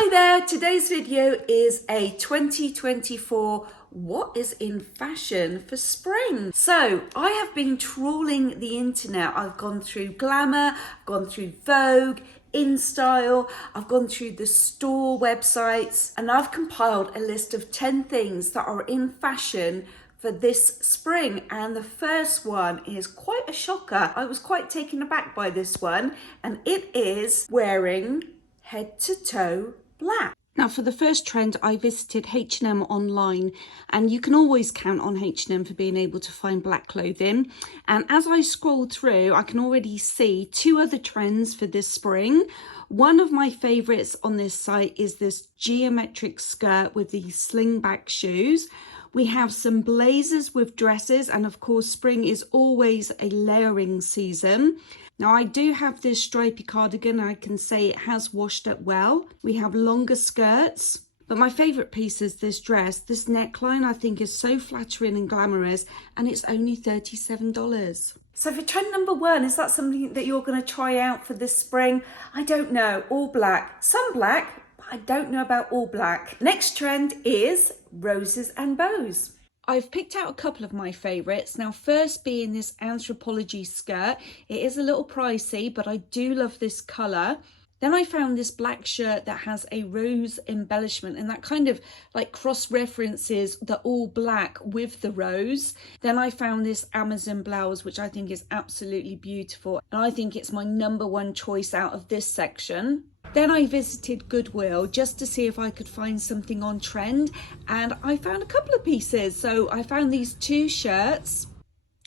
Hi there, today's video is a 2024 what is in fashion for spring. So I have been trawling the internet. I've gone through Glamour, I've gone through Vogue, InStyle, I've gone through the store websites, and I've compiled a list of 10 things that are in fashion for this spring. And the first one is quite a shocker. I was quite taken aback by this one, and it is wearing head to toe black. Now for the first trend, I visited H&M online, and you can always count on H&M for being able to find black clothing. And as I scroll through, I can already see two other trends for this spring. One of my favorites on this site is this geometric skirt with these sling back shoes. We have some blazers with dresses, and of course spring is always a layering season. Now I do have this stripy cardigan, and I can say it has washed up well. We have longer skirts, but my favourite piece is this dress. This neckline I think is so flattering and glamorous, and it's only $37. So for trend number one, is that something that you're going to try out for this spring? I don't know. All black, some black, but I don't know about all black. Next trend is roses and bows. I've picked out a couple of my favourites. Now first being this anthropology skirt. It is a little pricey, but I do love this colour. Then I found this black shirt that has a rose embellishment, and that kind of like cross-references the all black with the rose. Then I found this Amazon blouse, which I think is absolutely beautiful, and I think it's my number one choice out of this section. Then I visited Goodwill just to see if I could find something on trend, and I found a couple of pieces. So I found these two shirts.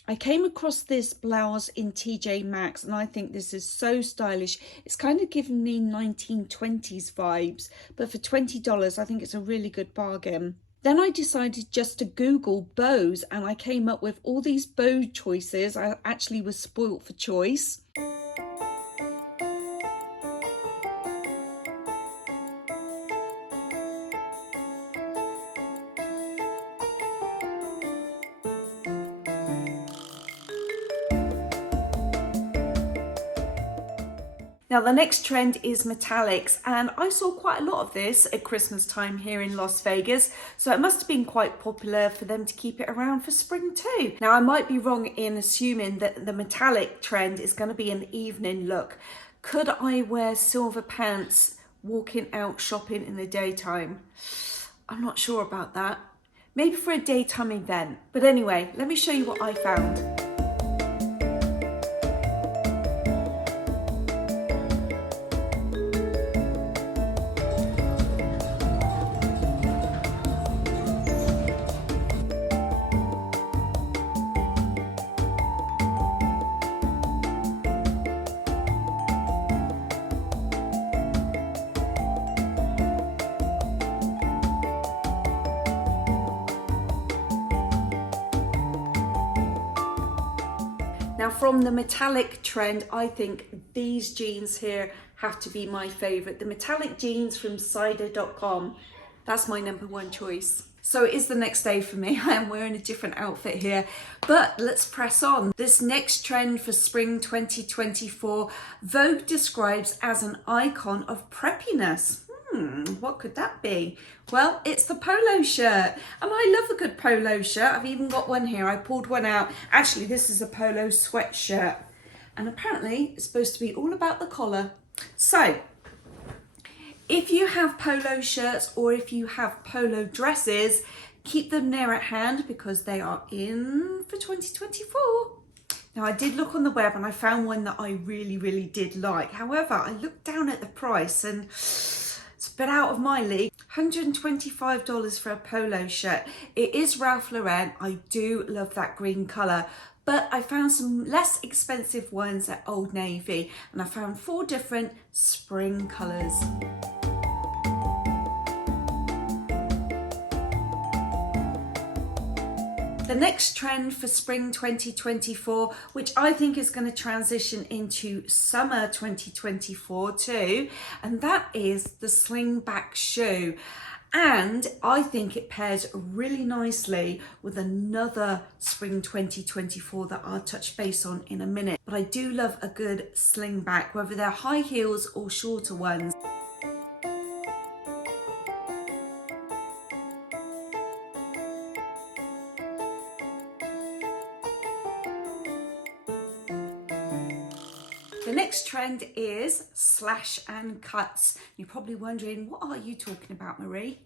I came across this blouse in TJ Maxx, and I think this is so stylish. It's kind of giving me 1920s vibes, but for $20 I think it's a really good bargain. Then I decided just to Google bows, and I came up with all these bow choices. I actually was spoilt for choice. Now the next trend is metallics, and I saw quite a lot of this at Christmas time here in Las Vegas, so it must have been quite popular for them to keep it around for spring too. Now I might be wrong in assuming that the metallic trend is going to be an evening look. Could I wear silver pants walking out shopping in the daytime? I'm not sure about that. Maybe for a daytime event. But anyway, let me show you what I found. Now from the metallic trend, I think these jeans here have to be my favourite. The metallic jeans from cider.com, that's my number one choice. So it is the next day for me. I am wearing a different outfit here, but let's press on. This next trend for spring 2024, Vogue describes as an icon of preppiness. What could that be? Well, it's the polo shirt, and I love a good polo shirt. I've even got one here. I pulled one out. Actually, this is a polo sweatshirt, and apparently it's supposed to be all about the collar. So if you have polo shirts or if you have polo dresses, keep them near at hand because they are in for 2024. Now I did look on the web and I found one that I really did like. However, I looked down at the price and it's a bit out of my league. $125 for a polo shirt. It is Ralph Lauren. I do love that green colour, but I found some less expensive ones at Old Navy, and I found 4 different spring colours. The next trend for spring 2024, which I think is going to transition into summer 2024 too, and that is the sling back shoe. And I think it pairs really nicely with another spring 2024 that I'll touch base on in a minute. But I do love a good sling back, whether they're high heels or shorter ones. The next trend is slash and cuts. You're probably wondering, what are you talking about, Maree?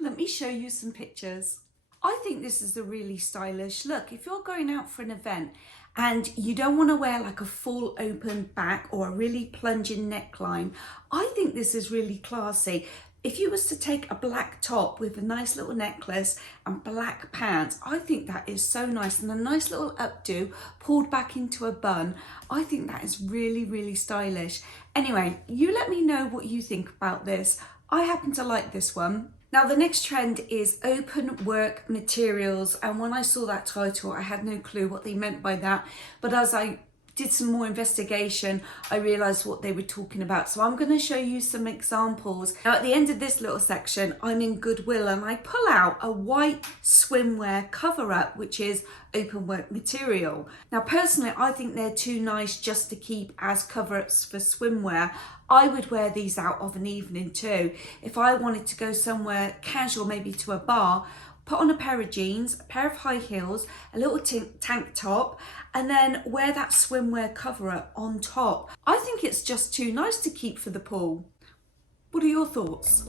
Let me show you some pictures. I think this is a really stylish look. If you're going out for an event and you don't want to wear like a full open back or a really plunging neckline, I think this is really classy. If you was to take a black top with a nice little necklace and black pants, I think that is so nice. And a nice little updo pulled back into a bun, I think that is really, really stylish. Anyway, you let me know what you think about this. I happen to like this one. Now the next trend is open work materials, and when I saw that title I had no clue what they meant by that, but as I did some more investigation I realised what they were talking about, so I'm going to show you some examples. Now at the end of this little section I'm in Goodwill and I pull out a white swimwear cover up which is open work material. Now personally I think they're too nice just to keep as cover ups for swimwear. I would wear these out of an evening too. If I wanted to go somewhere casual, maybe to a bar, put on a pair of jeans, a pair of high heels, a little tank top, and then wear that swimwear cover up on top. I think it's just too nice to keep for the pool. What are your thoughts?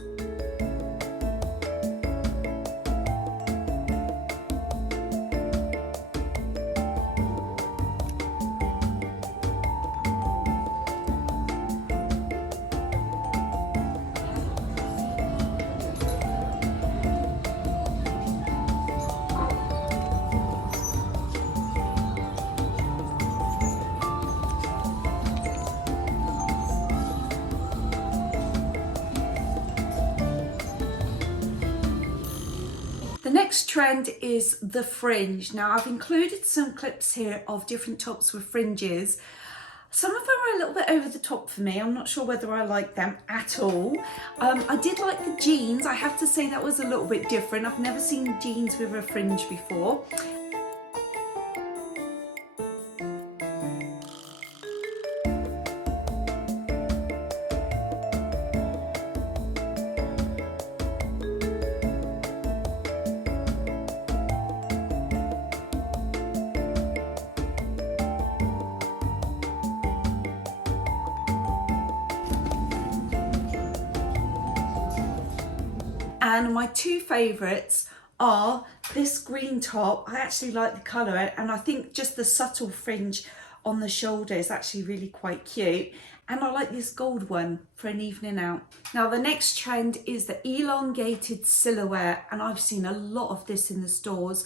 The next trend is the fringe. Now I've included some clips here of different tops with fringes. Some of them are a little bit over the top for me. I'm not sure whether I like them at all. I did like the jeans. I have to say that was a little bit different. I've never seen jeans with a fringe before. And my two favourites are this green top. I actually like the colour, and I think just the subtle fringe on the shoulder is actually really quite cute. And I like this gold one for an evening out. Now the next trend is the elongated silhouette, and I've seen a lot of this in the stores.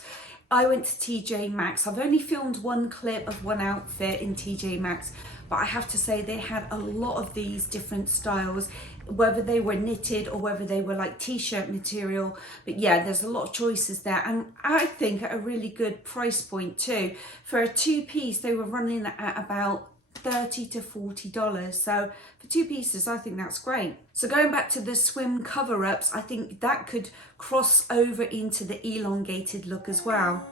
I went to TJ Maxx. I've only filmed one clip of one outfit in TJ Maxx, but I have to say they had a lot of these different styles, whether they were knitted or whether they were like t-shirt material. But yeah, there's a lot of choices there, and I think at a really good price point too. For a two-piece they were running at about $30 to $40, so for two pieces I think that's great. So going back to the swim cover-ups, I think that could cross over into the elongated look as well.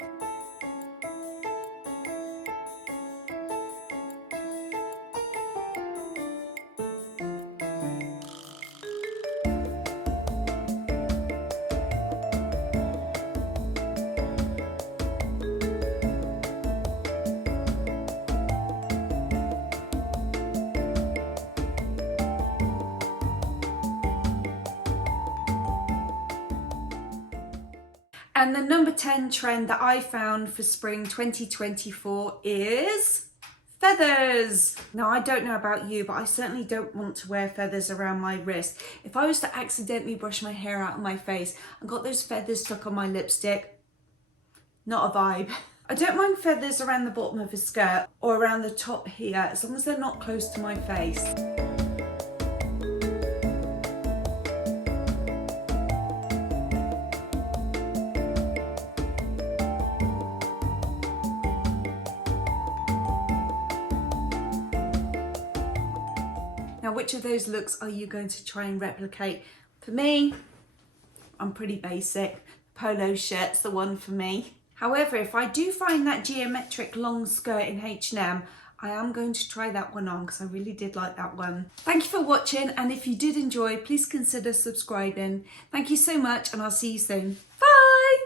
And the number 10 trend that I found for spring 2024 is feathers. Now I don't know about you, but I certainly don't want to wear feathers around my wrist. If I was to accidentally brush my hair out of my face and got those feathers stuck on my lipstick, not a vibe. I don't mind feathers around the bottom of a skirt or around the top here, as long as they're not close to my face. Now, which of those looks are you going to try and replicate? For me, I'm pretty basic. Polo Shirts, the one for me. However, if I do find that geometric long skirt in H&M, I am going to try that one on because I really did like that one. Thank you for watching, and if you did enjoy, please consider subscribing. Thank you so much, and I'll see you soon.